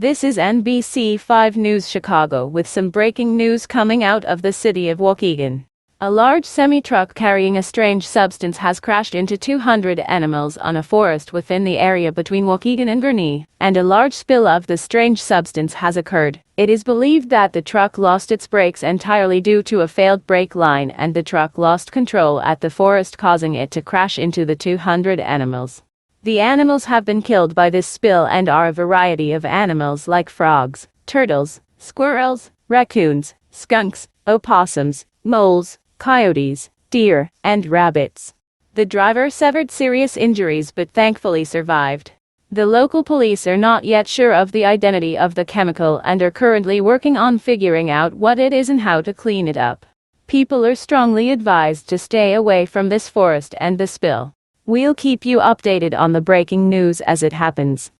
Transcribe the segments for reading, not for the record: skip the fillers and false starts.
This is NBC5 News Chicago with some breaking news coming out of the city of Waukegan. A large semi-truck carrying a strange substance has crashed into 200 animals on a forest within the area between Waukegan and Gurnee, and a large spill of the strange substance has occurred. It is believed that the truck lost its brakes entirely due to a failed brake line, and the truck lost control at the forest, causing it to crash into the 200 animals. The animals have been killed by this spill and are a variety of animals like frogs, turtles, squirrels, raccoons, skunks, opossums, moles, coyotes, deer, and rabbits. The driver suffered serious injuries but thankfully survived. The local police are not yet sure of the identity of the chemical and are currently working on figuring out what it is and how to clean it up. People are strongly advised to stay away from this forest and the spill. We'll keep you updated on the breaking news as it happens.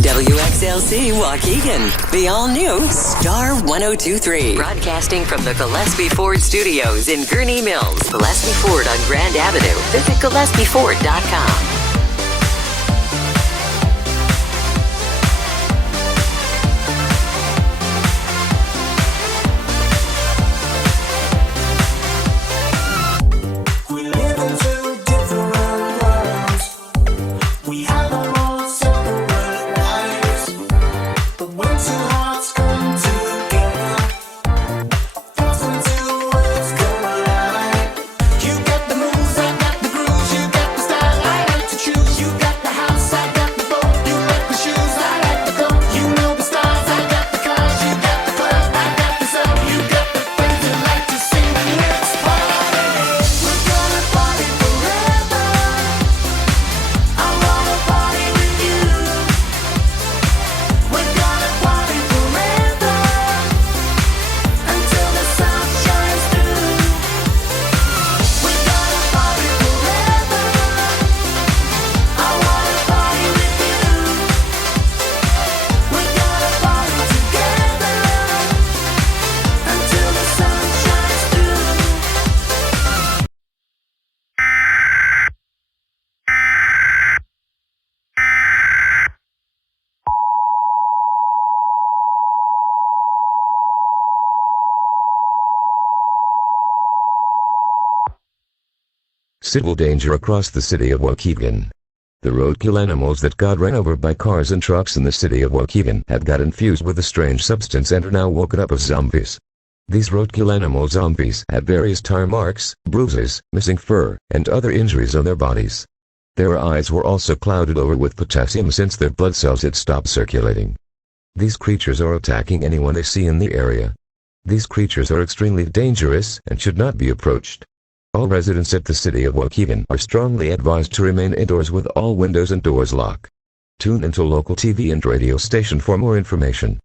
WXLC Waukegan, the all-new Star 102.3. Broadcasting from the Gillespie Ford Studios in Gurnee Mills. Gillespie Ford on Grand Avenue. Visit GillespieFord.com. Civil danger across the city of Waukegan. The roadkill animals that got ran over by cars and trucks in the city of Waukegan have got infused with a strange substance and are now woken up as zombies. These roadkill animal zombies had various tire marks, bruises, missing fur, and other injuries on their bodies. Their eyes were also clouded over with potassium since their blood cells had stopped circulating. These creatures are attacking anyone they see in the area. These creatures are extremely dangerous and should not be approached. All residents at the city of Waukegan are strongly advised to remain indoors with all windows and doors locked. Tune into local TV and radio station for more information.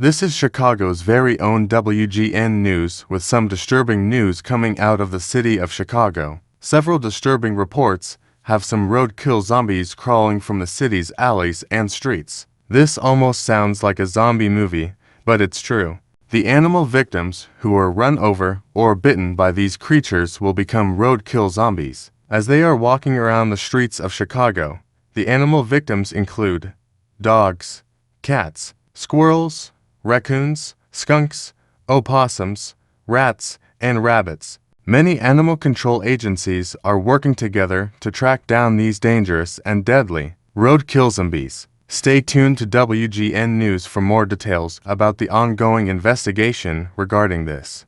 This is Chicago's very own WGN News with some disturbing news coming out of the city of Chicago. Several disturbing reports have some roadkill zombies crawling from the city's alleys and streets. This almost sounds like a zombie movie, but it's true. The animal victims who are run over or bitten by these creatures will become roadkill zombies. As they are walking around the streets of Chicago, The animal victims include dogs, cats, squirrels, raccoons, skunks, opossums, rats, and rabbits. Many animal control agencies are working together to track down these dangerous and deadly roadkill zombies. Stay tuned to WGN News for more details about the ongoing investigation regarding this.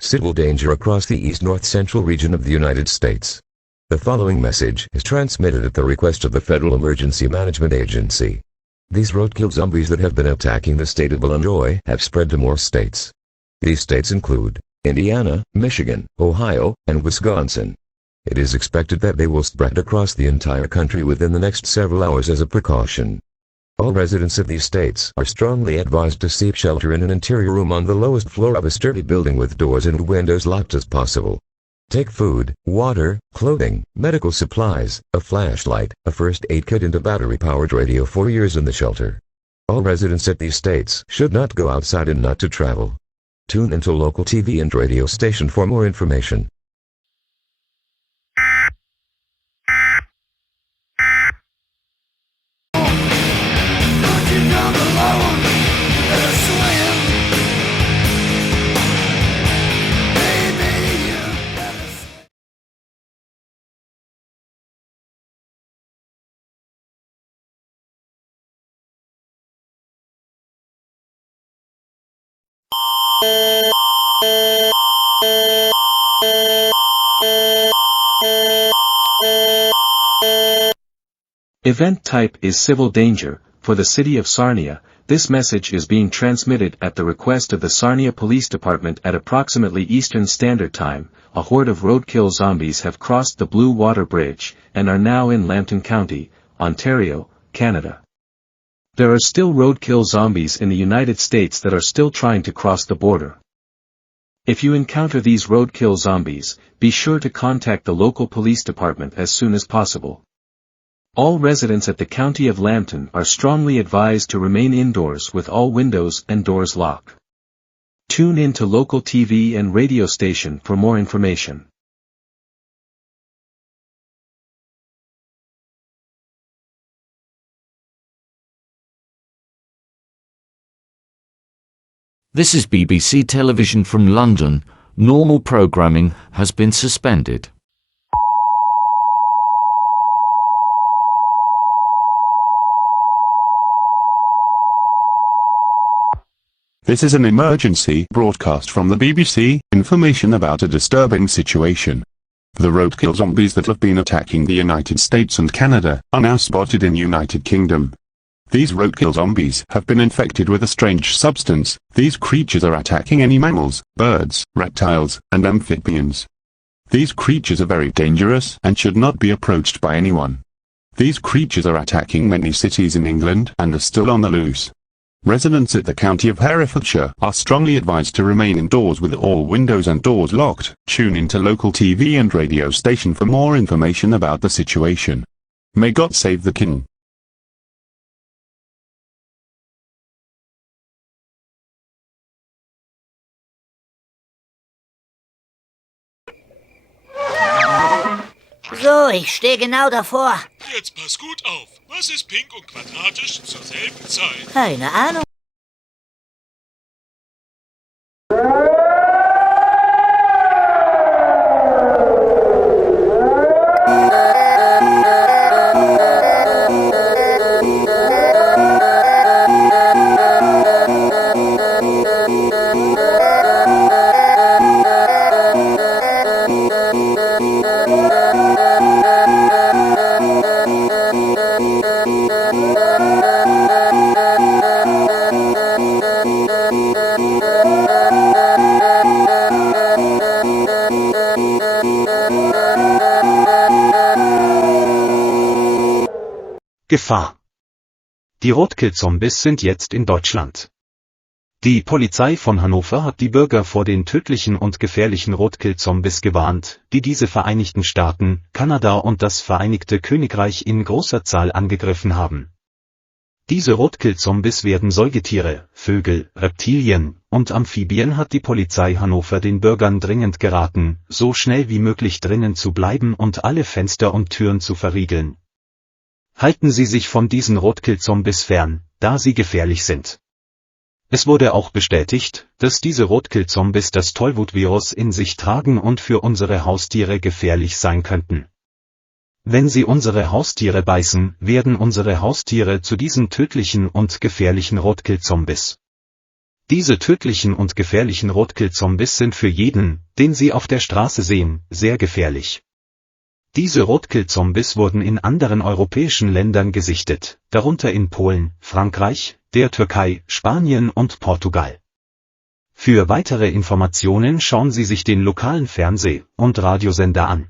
Civil danger across the east-north central region of the United States. The following message is transmitted at the request of the Federal Emergency Management Agency. These roadkill zombies that have been attacking the state of Illinois have spread to more states. These states include Indiana, Michigan, Ohio, and Wisconsin. It is expected that they will spread across the entire country within the next several hours as a precaution. All residents of these states are strongly advised to seek shelter in an interior room on the lowest floor of a sturdy building with doors and windows locked as possible. Take food, water, clothing, medical supplies, a flashlight, a first aid kit and a battery-powered radio for use in the shelter. All residents at these states should not go outside and not to travel. Tune into local TV and radio station for more information. Event type is civil danger. For the city of Sarnia, this message is being transmitted at the request of the Sarnia Police Department at approximately Eastern Standard Time. A horde of roadkill zombies have crossed the Blue Water Bridge, and are now in Lambton County, Ontario, Canada. There are still roadkill zombies in the United States that are still trying to cross the border. If you encounter these roadkill zombies, be sure to contact the local police department as soon as possible. All residents at the County of Lambton are strongly advised to remain indoors with all windows and doors locked. Tune in to local TV and radio station for more information. This is BBC Television from London. Normal programming has been suspended. This is an emergency broadcast from the BBC, information about a disturbing situation. The roadkill zombies that have been attacking the United States and Canada are now spotted in United Kingdom. These roadkill zombies have been infected with a strange substance. These creatures are attacking any mammals, birds, reptiles, and amphibians. These creatures are very dangerous and should not be approached by anyone. These creatures are attacking many cities in England and are still on the loose. Residents at the County of Herefordshire are strongly advised to remain indoors with all windows and doors locked. Tune into local TV and radio station for more information about the situation. May God save the King. So, ich stehe genau davor. Jetzt pass gut auf. Was ist pink und quadratisch zur selben Zeit? Keine Ahnung. Gefahr. Die Roadkill-Zombies sind jetzt in Deutschland. Die Polizei von Hannover hat die Bürger vor den tödlichen und gefährlichen Roadkill-Zombies gewarnt, die diese Vereinigten Staaten, Kanada und das Vereinigte Königreich in großer Zahl angegriffen haben. Diese Roadkill-Zombies werden Säugetiere, Vögel, Reptilien und Amphibien, hat die Polizei Hannover den Bürgern dringend geraten, so schnell wie möglich drinnen zu bleiben und alle Fenster und Türen zu verriegeln. Halten Sie sich von diesen Roadkill-Zombies fern, da sie gefährlich sind. Es wurde auch bestätigt, dass diese Roadkill-Zombies das Tollwut-Virus in sich tragen und für unsere Haustiere gefährlich sein könnten. Wenn sie unsere Haustiere beißen, werden unsere Haustiere zu diesen tödlichen und gefährlichen Roadkill-Zombies. Diese tödlichen und gefährlichen Roadkill-Zombies sind für jeden, den Sie auf der Straße sehen, sehr gefährlich. Diese Roadkill-Zombies wurden in anderen europäischen Ländern gesichtet, darunter in Polen, Frankreich, der Türkei, Spanien und Portugal. Für weitere Informationen schauen Sie sich den lokalen Fernseh- und Radiosender an.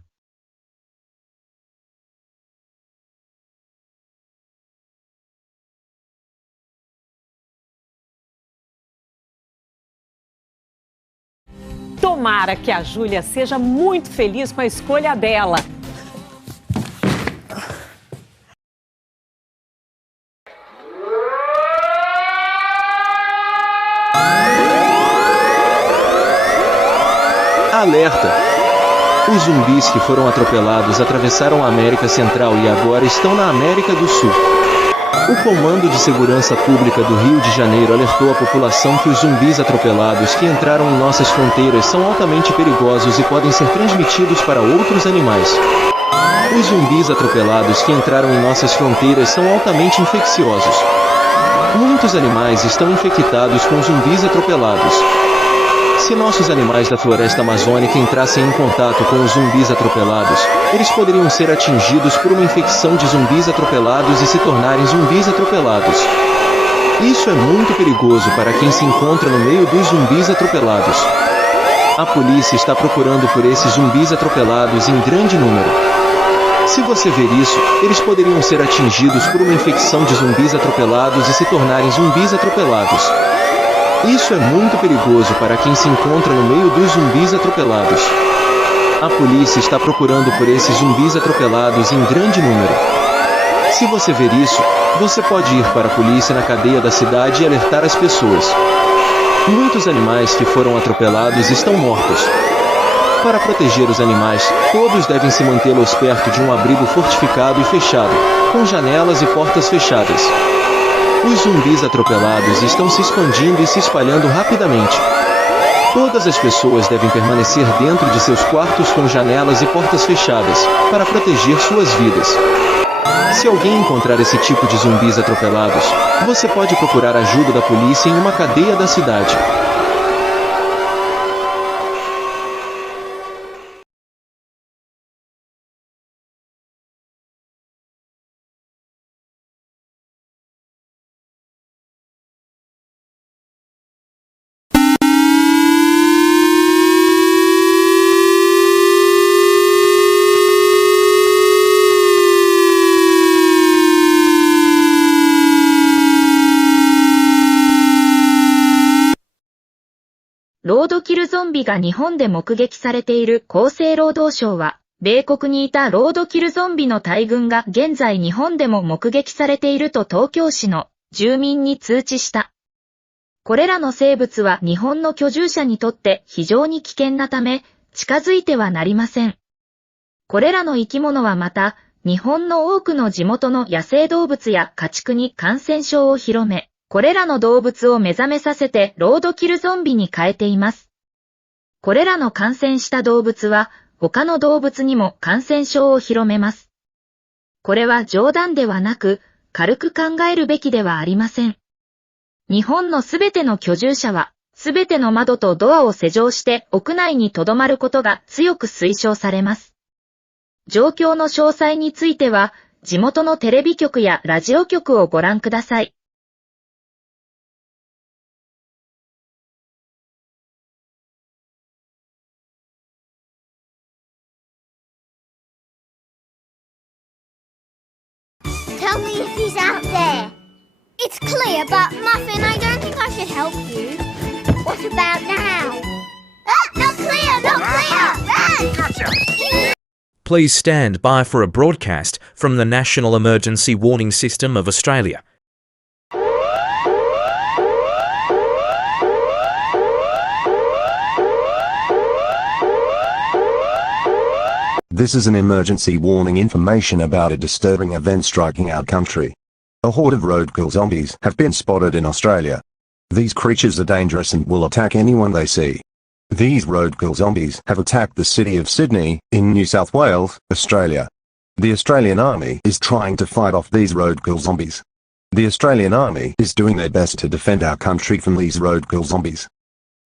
Tomara que a Júlia seja muito feliz com a escolha dela. Alerta! Os zumbis que foram atropelados atravessaram a América Central e agora estão na América do Sul. O Comando de Segurança Pública do Rio de Janeiro alertou a população que os zumbis atropelados que entraram em nossas fronteiras são altamente perigosos e podem ser transmitidos para outros animais. Os zumbis atropelados que entraram em nossas fronteiras são altamente infecciosos. Muitos animais estão infectados com zumbis atropelados. Se nossos animais da floresta amazônica entrassem em contato com os zumbis atropelados, eles poderiam ser atingidos por uma infecção de zumbis atropelados e se tornarem zumbis atropelados. Isso é muito perigoso para quem se encontra no meio dos zumbis atropelados. A polícia está procurando por esses zumbis atropelados em grande número. Se você ver isso, eles poderiam ser atingidos por uma infecção de zumbis atropelados e se tornarem zumbis atropelados. Isso é muito perigoso para quem se encontra no meio dos zumbis atropelados. A polícia está procurando por esses zumbis atropelados em grande número. Se você ver isso, você pode ir para a polícia na cadeia da cidade e alertar as pessoas. Muitos animais que foram atropelados estão mortos. Para proteger os animais, todos devem se mantê-los perto de um abrigo fortificado e fechado, com janelas e portas fechadas. Os zumbis atropelados estão se expandindo e se espalhando rapidamente. Todas as pessoas devem permanecer dentro de seus quartos com janelas e portas fechadas, para proteger suas vidas. Se alguém encontrar esse tipo de zumbis atropelados, você pode procurar ajuda da polícia em uma cadeia da cidade.ロードキルゾンビが日本で目撃されている厚生労働省は、米国にいたロードキルゾンビの大群が現在日本でも目撃されていると東京市の住民に通知した。これらの生物は日本の居住者にとって非常に危険なため、近づいてはなりません。これらの生き物はまた、日本の多くの地元の野生動物や家畜に感染症を広め、これらの動物を目覚めさせてロードキルゾンビに変えています。これらの感染した動物は他の動物にも感染症を広めます。これは冗談ではなく軽く考えるべきではありません。日本のすべての居住者はすべての窓とドアを施錠して屋内に留まることが強く推奨されます。状況の詳細については地元のテレビ局やラジオ局をご覧ください。tell me if he's out there. It's clear, but Muffin, I don't think I should help you. What about now? Not clear, not clear! Gotcha! Please stand by for a broadcast from the National Emergency Warning System of Australia. This is an emergency warning information about a disturbing event striking our country. A horde of roadkill zombies have been spotted in Australia. These creatures are dangerous and will attack anyone they see. These roadkill zombies have attacked the city of Sydney, in New South Wales, Australia. The Australian Army is trying to fight off these roadkill zombies. The Australian Army is doing their best to defend our country from these roadkill zombies.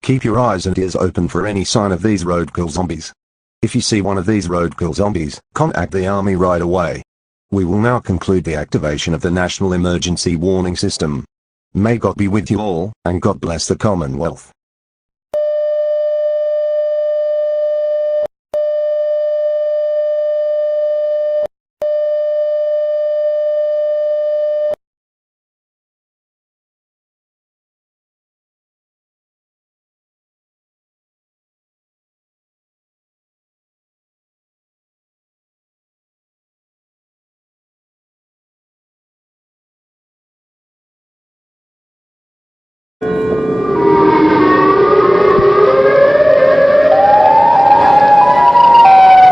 Keep your eyes and ears open for any sign of these roadkill zombies. If you see one of these roadkill zombies, contact the Army right away. We will now conclude the activation of the National Emergency Warning System. May God be with you all, and God bless the Commonwealth.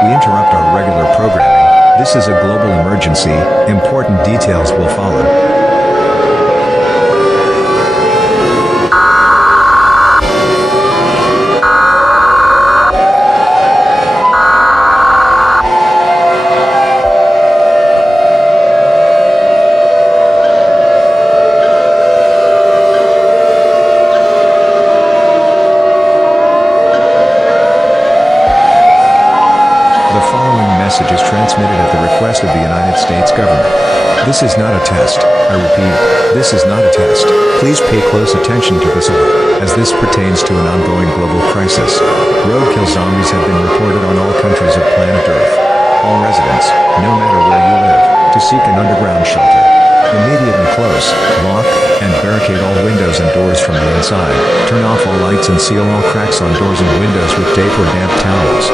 Interrupt our regular programming. This is a global emergency. Important details will follow. Message is transmitted at the request of the United States government. This is not a test. I repeat, this is not a test. Please pay close attention to this alert, as this pertains to an ongoing global crisis. Roadkill zombies have been reported on all countries of planet Earth. All residents, no matter where you live, to seek an underground shelter. Immediately close, lock, and barricade all windows and doors from the inside. Turn off all lights and seal all cracks on doors and windows with tape or damp towels.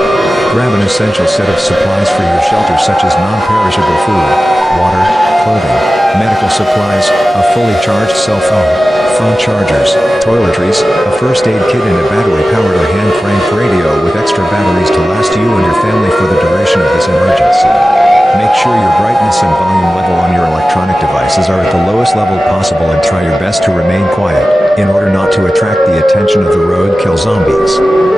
Grab an essential set of supplies for your shelter such as non-perishable food, water, clothing, medical supplies, a fully charged cell phone chargers, toiletries, a first aid kit and a battery-powered or hand-cranked radio with extra batteries to last you and your family for the duration of this emergency. Make sure your brightness and volume level on your electronic devices are at the lowest level possible and try your best to remain quiet, in order not to attract the attention of the roadkill zombies.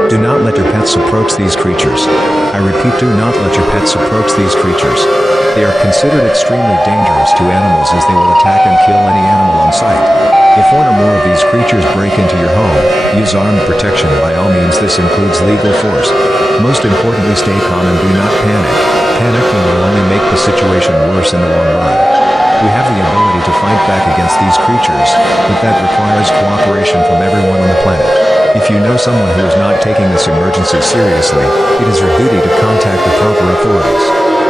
Do not let your pets approach these creatures. I repeat, do not let your pets approach these creatures. They are considered extremely dangerous to animals as they will attack and kill any animal on sight. If one or more of these creatures break into your home, use armed protection by all means. This includes legal force. Most importantly, stay calm and do not panic. Panicking will only make the situation worse in the long run. We have the ability to fight back against these creatures, but that requires cooperation from everyone on the planet. If you know someone who is not taking this emergency seriously, it is your duty to contact the proper authorities.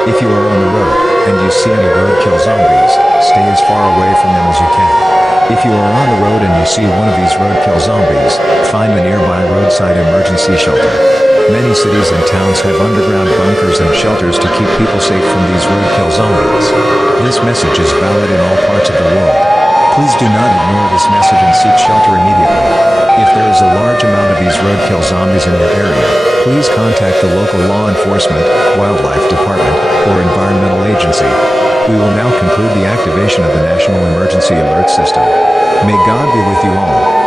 If you are on the road, and you see any roadkill zombies, stay as far away from them as you can. If you are on the road and you see one of these roadkill zombies, find a nearby roadside emergency shelter. Many cities and towns have underground bunkers and shelters to keep people safe from these roadkill zombies. This message is valid in all parts of the world. Please do not ignore this message and seek shelter immediately. If there is a large amount of these roadkill zombies in your area, please contact the local law enforcement, wildlife department, or environmental agency. We will now conclude the activation of the National Emergency Alert System. May God be with you all.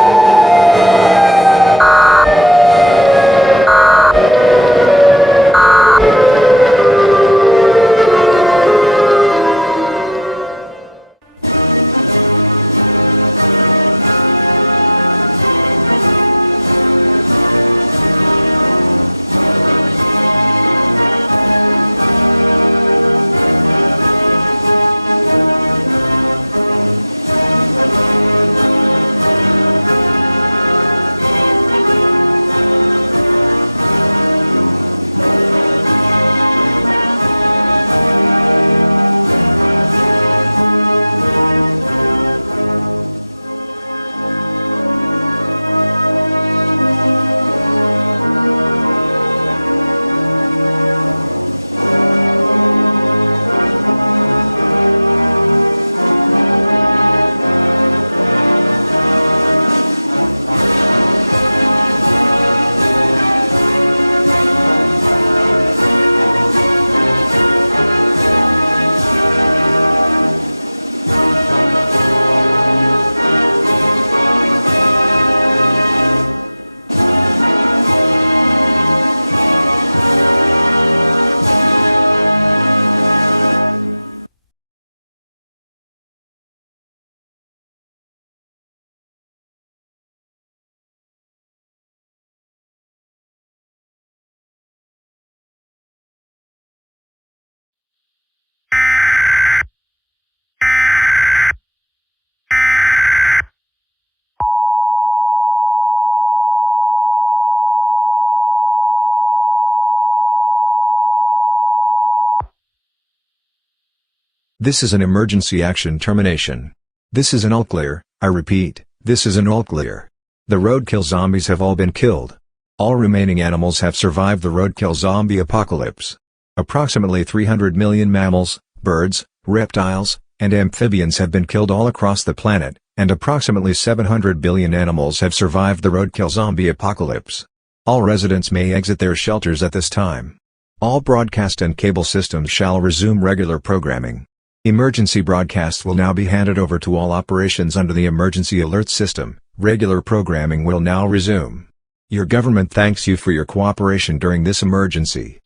This is an emergency action termination. This is an all clear, I repeat, this is an all clear. The roadkill zombies have all been killed. All remaining animals have survived the roadkill zombie apocalypse. Approximately 300 million mammals, birds, reptiles, and amphibians have been killed all across the planet, and approximately 700 billion animals have survived the roadkill zombie apocalypse. All residents may exit their shelters at this time. All broadcast and cable systems shall resume regular programming. Emergency broadcasts will now be handed over to all operations under the emergency alert system. Regular programming will now resume. Your government thanks you for your cooperation during this emergency.